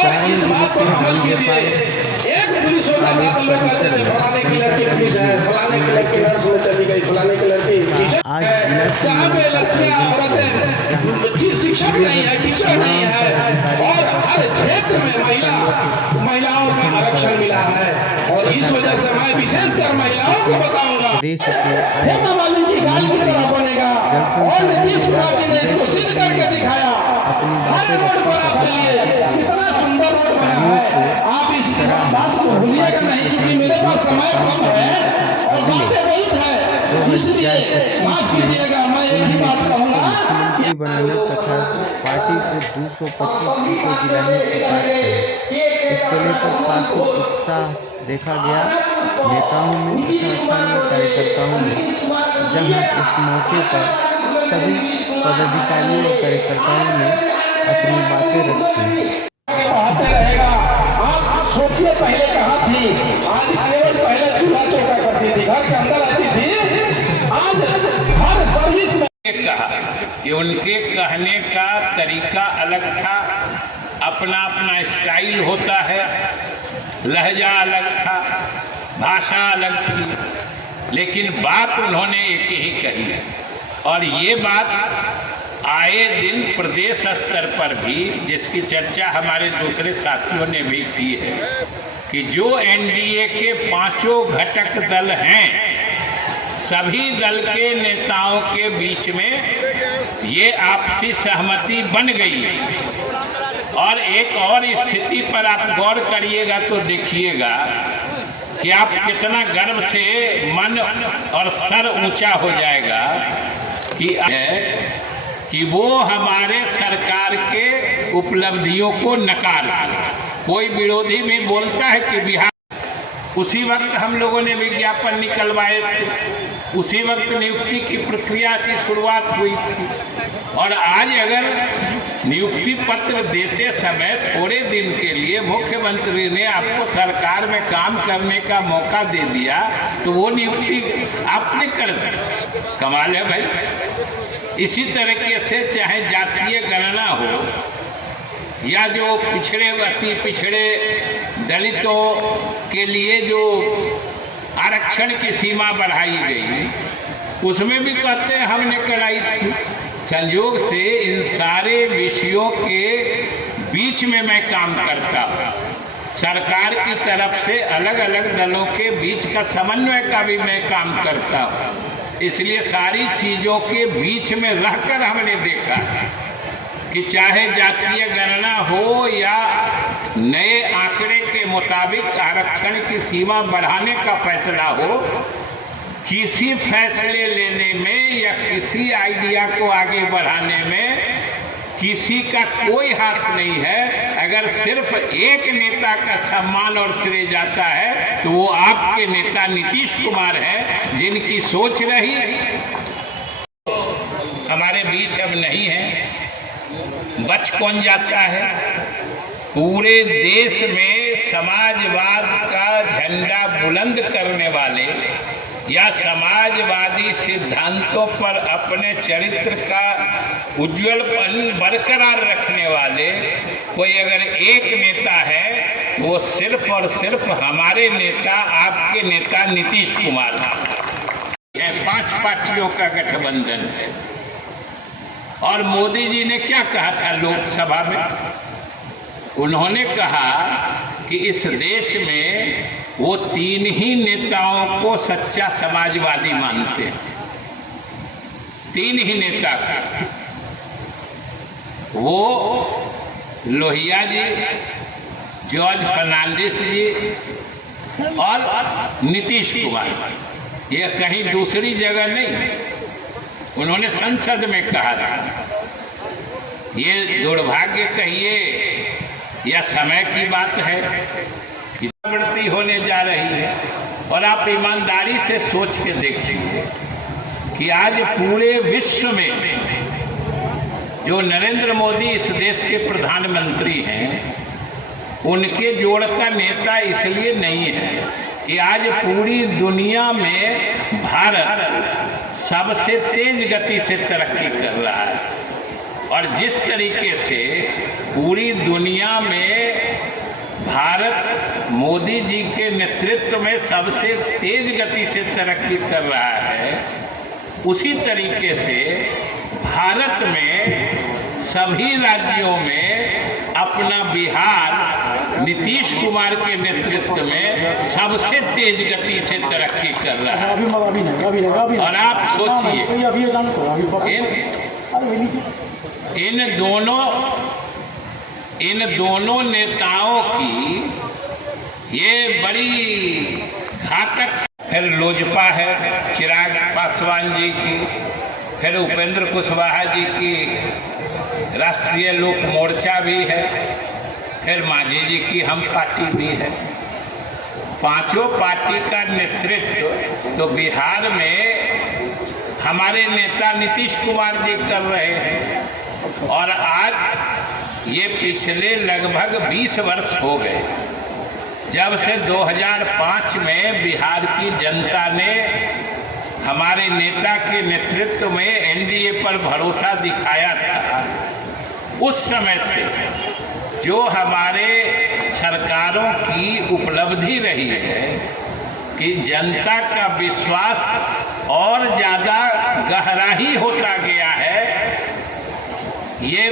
और इस बात पर अमल कीजिए। एक पुलिस वाला बात लोग कहते थे फलाने की लड़की पुलिस है, फलाने की लड़की नर्स में चली गई, फलाने की लड़की टीचर है। जहाँ पे लड़कियां औरतें की शिक्षक नहीं है, टीचर नहीं है, और हर क्षेत्र में महिलाओं का आरक्षण मिला है। और इस वजह से मैं विशेषकर महिलाओं को बताऊंगा, प्रदेश से आए हेमा मालिनी की गाय की तरह बनेगा। और नीतीश कुमार जी ने इसको सिद्ध करके दिखाया। अपनी हर बातें रोड पर आप रखते चलिए, कितना सुंदर रोड बना है। आप इस बात को भूलिएगा नहीं, क्योंकि मेरे पास समय कम है और बातें बहुत है, इसलिए माफ कीजिएगा। मैं एक ही बात कहूंगा, मुख्यमंत्री बनाने तथा पार्टी को 225 सीटें दिलाने की बात कही। इसको लेकर काफी उत्साह देखा गया नेताओं में तथा स्थानीय कार्यकर्ताओं में, जहां इस मौके पर सभी पदाधिकारियों और कार्यकर्ताओं ने अपनी बातें रखी। रहेगा। आप सोचिए पहले कहाँ थी, आज केवल पहले चूल्हा चौका करती थी, घर के अंदर रहती थी, आज हर सर्विस में कहा कि उनके कहने का तरीका अलग था, अपना अपना स्टाइल होता है, लहजा अलग था, भाषा अलग थी, लेकिन बात उन्होंने एक ही कही। और ये बात आए दिन प्रदेश स्तर पर भी, जिसकी चर्चा हमारे दूसरे साथियों ने भी की है, कि जो एनडीए के पांचों घटक दल हैं, सभी दल के नेताओं के बीच में ये आपसी सहमति बन गई है। और एक और स्थिति पर आप गौर करिएगा तो देखिएगा कि आप कितना गर्व से मन और सर ऊंचा हो जाएगा कि वो हमारे सरकार के उपलब्धियों को नकारते। कोई विरोधी भी बोलता है कि बिहार, उसी वक्त हम लोगों ने विज्ञापन निकलवाए थे, उसी वक्त नियुक्ति की प्रक्रिया की शुरुआत हुई थी। और आज अगर नियुक्ति पत्र देते समय थोड़े दिन के लिए मुख्यमंत्री ने आपको सरकार में काम करने का मौका दे दिया, तो वो नियुक्ति आपने कर दी। कमाल है भाई। इसी तरीके से चाहे जातीय गणना हो, या जो अति पिछड़े दलितों के लिए जो आरक्षण की सीमा बढ़ाई गई, उसमें भी कहते हैं हमने कराई थी। संयोग से इन सारे विषयों के बीच में मैं काम करता हूँ। सरकार की तरफ से अलग अलग दलों के बीच का समन्वय का भी मैं काम करता हूँ। इसलिए सारी चीजों के बीच में रहकर हमने देखा कि चाहे जातीय गणना हो या नए आंकड़े के मुताबिक आरक्षण की सीमा बढ़ाने का फैसला हो, किसी फैसले लेने में या किसी आइडिया को आगे बढ़ाने में किसी का कोई हाथ नहीं है। अगर सिर्फ एक नेता का सम्मान और श्रेय जाता है तो वो आपके नेता नीतीश कुमार हैं, जिनकी सोच रही हमारे बीच अब नहीं है। बच कौन जाता है? पूरे देश में समाजवाद का झंडा बुलंद करने वाले या समाजवादी सिद्धांतों पर अपने चरित्र का उज्जवलपन बरकरार रखने वाले कोई अगर एक नेता है तो वो सिर्फ और सिर्फ हमारे नेता, आपके नेता नीतीश कुमार हैं। 5 पार्टियों का गठबंधन है। और मोदी जी ने क्या कहा था लोकसभा में? उन्होंने कहा कि इस देश में वो 3 ही नेताओं को सच्चा समाजवादी मानते हैं। 3 ही नेता का, वो लोहिया जी, जॉर्ज फर्नांडिस जी और नीतीश कुमार। ये कहीं दूसरी जगह नहीं, उन्होंने संसद में कहा था। ये दुर्भाग्य कहिए या समय की बात है, बढ़ती होने जा रही है। और आप ईमानदारी से सोच के देखिए कि आज पूरे विश्व में जो नरेंद्र मोदी इस देश के प्रधानमंत्री हैं, उनके जोड़ का नेता इसलिए नहीं है कि आज पूरी दुनिया में भारत सबसे तेज गति से तरक्की कर रहा है। और जिस तरीके से पूरी दुनिया में भारत मोदी जी के नेतृत्व में सबसे तेज गति से तरक्की कर रहा है, उसी तरीके से भारत में सभी राज्यों में अपना बिहार नीतीश कुमार के नेतृत्व में सबसे तेज गति से तरक्की कर रहा है। और आप सोचिए इन दोनों नेताओं की ये बड़ी घातक, फिर लोजपा है चिराग पासवान जी की, फिर उपेंद्र कुशवाहा जी की राष्ट्रीय लोक मोर्चा भी है, फिर मांझी जी की हम पार्टी भी है। पांचों पार्टी का नेतृत्व तो बिहार में हमारे नेता नीतीश कुमार जी कर रहे हैं। और आज ये पिछले लगभग 20 वर्ष हो गए जब से 2005 में बिहार की जनता ने हमारे नेता के नेतृत्व में एनडीए पर भरोसा दिखाया था। उस समय से जो हमारे सरकारों की उपलब्धि रही है कि जनता का विश्वास और ज़्यादा गहरा ही होता गया है। ये